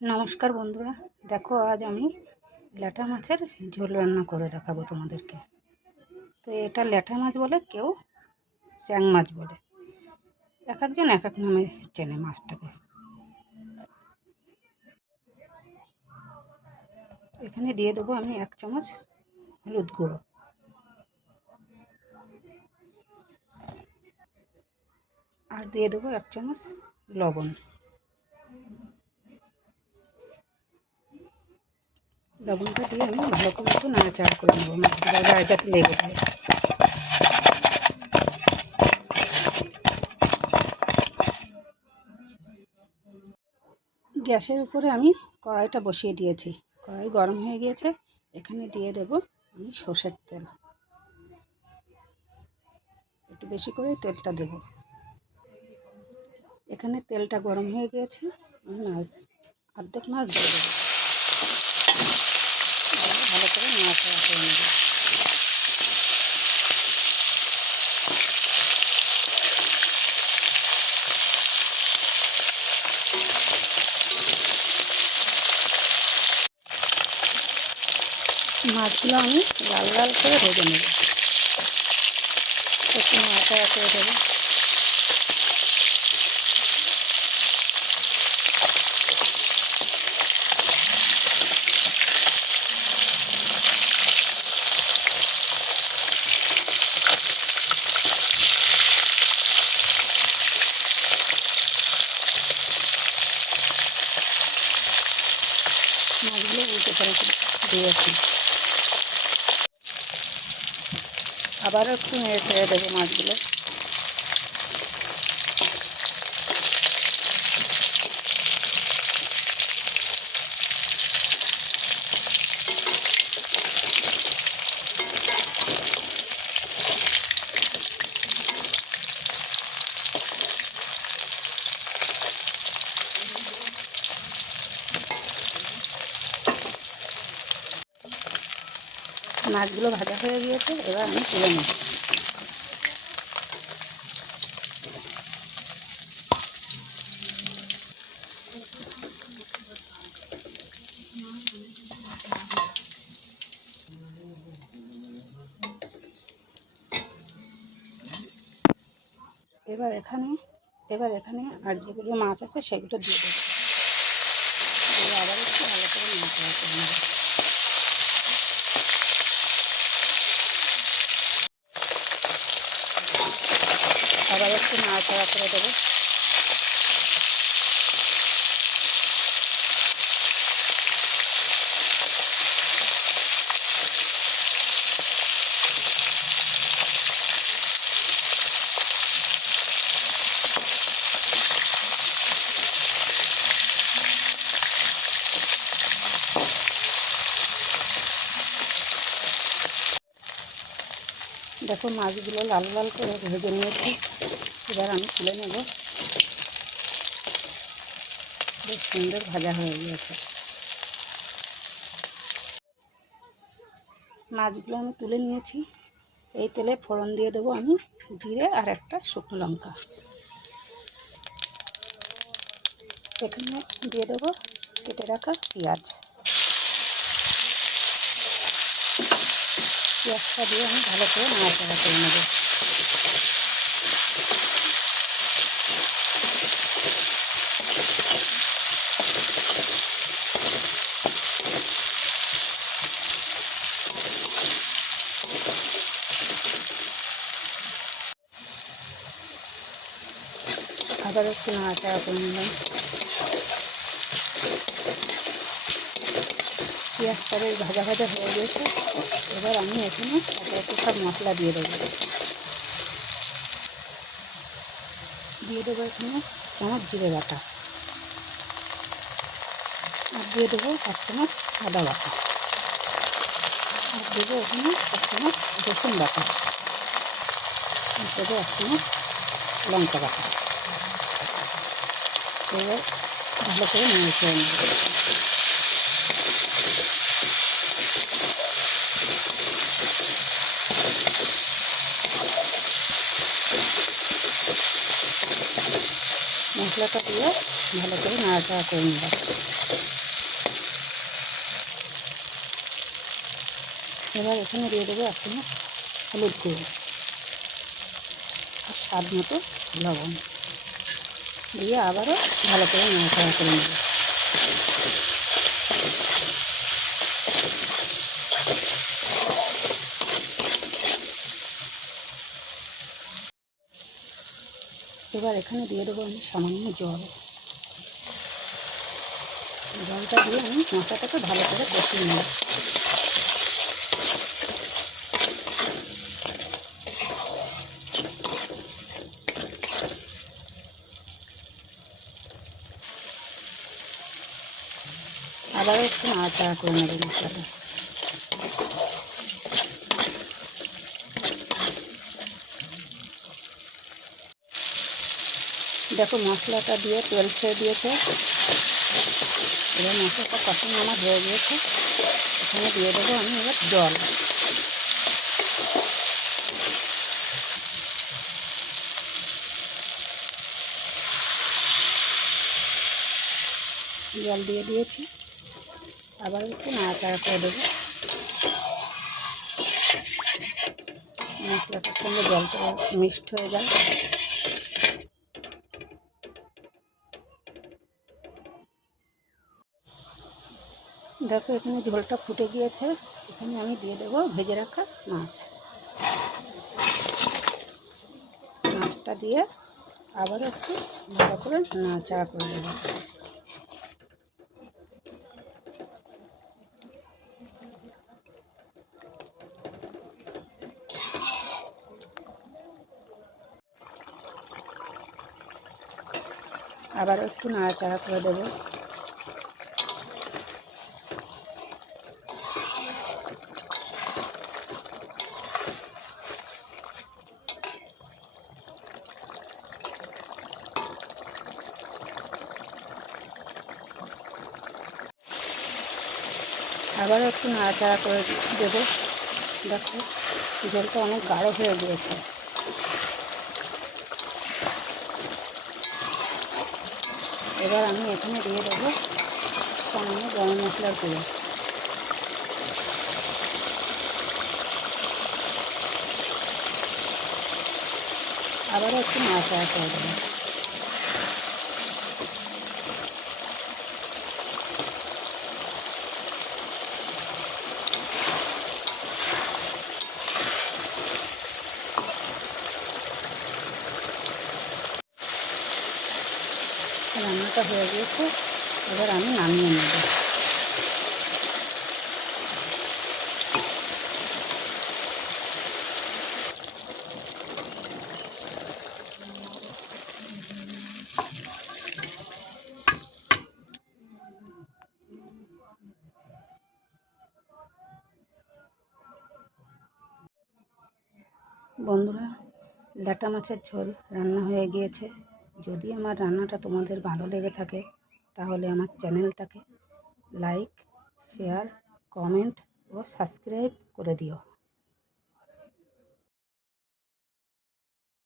নমস্কার বন্ধুরা, দেখো আজ আমি ল্যাঠা মাছের ঝোল রান্না করে দেখাবো তোমাদেরকে। তো এটা ল্যাঠা মাছ বলে, কেউ চ্যাং মাছ বলে, এক একজন এক এক নামে চেনে মাছটাকে। এখানে দিয়ে দেবো আমি 1 চামচ হলুদ গুঁড়ো, আর দিয়ে দেবো 1 চামচ লবণ। লবণটা দিয়ে আমি ভালো করে একটু নাড়াচাড়া করে নেবো, মাছগুলো গায়ে যাতে লেগে যায়। গ্যাসের উপরে আমি কড়াইটা বসিয়ে দিয়েছি, কড়াই গরম হয়ে গিয়েছে। এখানে দিয়ে দেবো আমি সর্ষের তেল, একটু বেশি করে তেলটা দেব। এখানে তেলটা গরম হয়ে গিয়েছে, আমি অর্ধেক মাছ দিয়ে দেবো, ভালো করে নাড়াচাড়া করে নেব। মাছগুলো আমি লাল লাল করে ভেজে নেব, একটু নাড়াচাড়া করে দেবো। মাছগুলো উল্টে পাল্টে দিয়েছি, আবারও একটু নেড়ে চেড়ে দেবো মাছগুলো। মাছগুলো ভাজা হয়ে গিয়েছে, এবার আমি তুলে নেব। এবার এখানে আর যেগুলো মাছ আছে সেগুলো দিয়ে দেবো, দিয়ে আবার একটু ভালো করে নাড়াচাড়া করে নেব। আবার একটু নাড়াচাড়া করে দেবো। দেখো মাছগুলো লাল লাল করে ভেজে নিয়েছি, এবার আমি তুলে নেব। বেশ সুন্দর ভাজা হয়ে গিয়েছে। মাছগুলো আমি তুলে নিয়েছি, এই তেলে ফোড়ন দিয়ে দেবো আমি জিরে আর একটা শুকনো লঙ্কা। এখানে দিয়ে দেবো কেটে রাখা পেঁয়াজ। পেঁয়াজটা দিয়ে আমি ভালো করে নাড়াচাড়া করে নেব। আবার একটু নাড়াচাড়া করে নিলাম। পেঁয়াজটা বেশ ভাজা ভাজা হয়ে গিয়েছে, এবার আমি এখানে একটু সব মশলা দিয়ে দেবো। দিয়ে দেবো এখানে চামচ জিরে বাটা, আর দিয়ে দেবো 1 চামচ আদা বাটা, আর দেবো এখানে 1 চামচ রসুন বাটা, আর দেবো 1 চামচ লঙ্কা বাটা। এবার ভালো করে নেড়ে চেড়ে নেব। মশলাটা দিয়ে ভালো করে নাড়াচাড়া করে নিলাম। এবার এখানে দিয়ে দেবো 1 চামচ হলুদ গুঁড়ো আর স্বাদ মতো লবণ দিয়ে আবারও ভালো করে নাড়াচাড়া করে নেব। এবার এখানে দিয়ে দেবো আমি সামান্য জল। জলটা দিয়ে আমি মশলাটাকে ভালো করে কষিয়ে নেব। আবারও একটু নাড়াচাড়া করে নেব মশলাটা। দেখো মশলাটা দিয়ে তেল ছেড়ে দিয়েছে। এবার মশলাটা কষানো আমার হয়ে গিয়েছে। এখানে দিয়ে দেবো আমি এবার জল। জল দিয়ে দিয়েছি, আবার একটু নাড়াচাড়া করে দেবো। মশলাটার সঙ্গে জলটা মিক্সড হয়ে যায়। দেখো এখানে ঝোলটা ফুটে গিয়েছে। এখানে আমি দিয়ে দেবো ভেজে রাখা মাছ। মাছটা দিয়ে আবার একটু ভালো করে নাড়াচাড়া করে দেবো। আবার একটু নাড়াচাড়া করে দেবো। আবার একটু নাড়াচাড়া করে দেবো। দেখো ঝোলটা অনেক গাঢ় হয়ে গিয়েছে। এবার আমি এখানে দিয়ে দেবো সামান্য গরম মশলার গুঁড়ো। আবারও একটু নাড়াচাড়া করে দেবো। রান্নাটা হয়ে গিয়েছে, এবার আমি নামিয়ে নেব। বন্ধুরা, ল্যাটা মাছের ঝোল রান্না হয়ে গিয়েছে। যদি আমার রান্নাটা তোমাদের ভালো লেগে থাকে তাহলে আমার চ্যানেলটাকে লাইক, শেয়ার, কমেন্ট ও সাবস্ক্রাইব করে দিও।